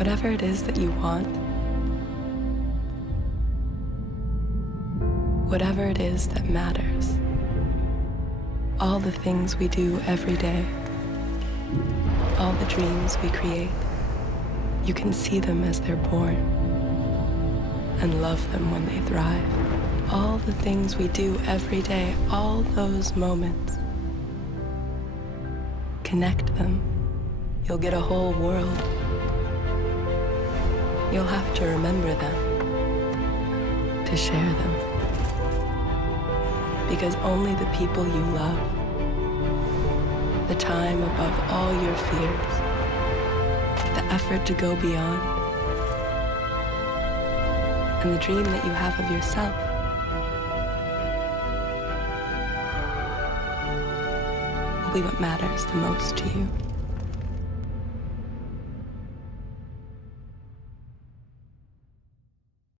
Whatever it is that you want, whatever it is that matters, all the things we do every day, all the dreams we create, you can see them as they're born and love them when they thrive. All the things we do every day, all those moments, connect them. You'll get a whole world. You'll have to remember them, to share them. Because only the people you love, the time above all your fears, the effort to go beyond, and the dream that you have of yourself will be what matters the most to you.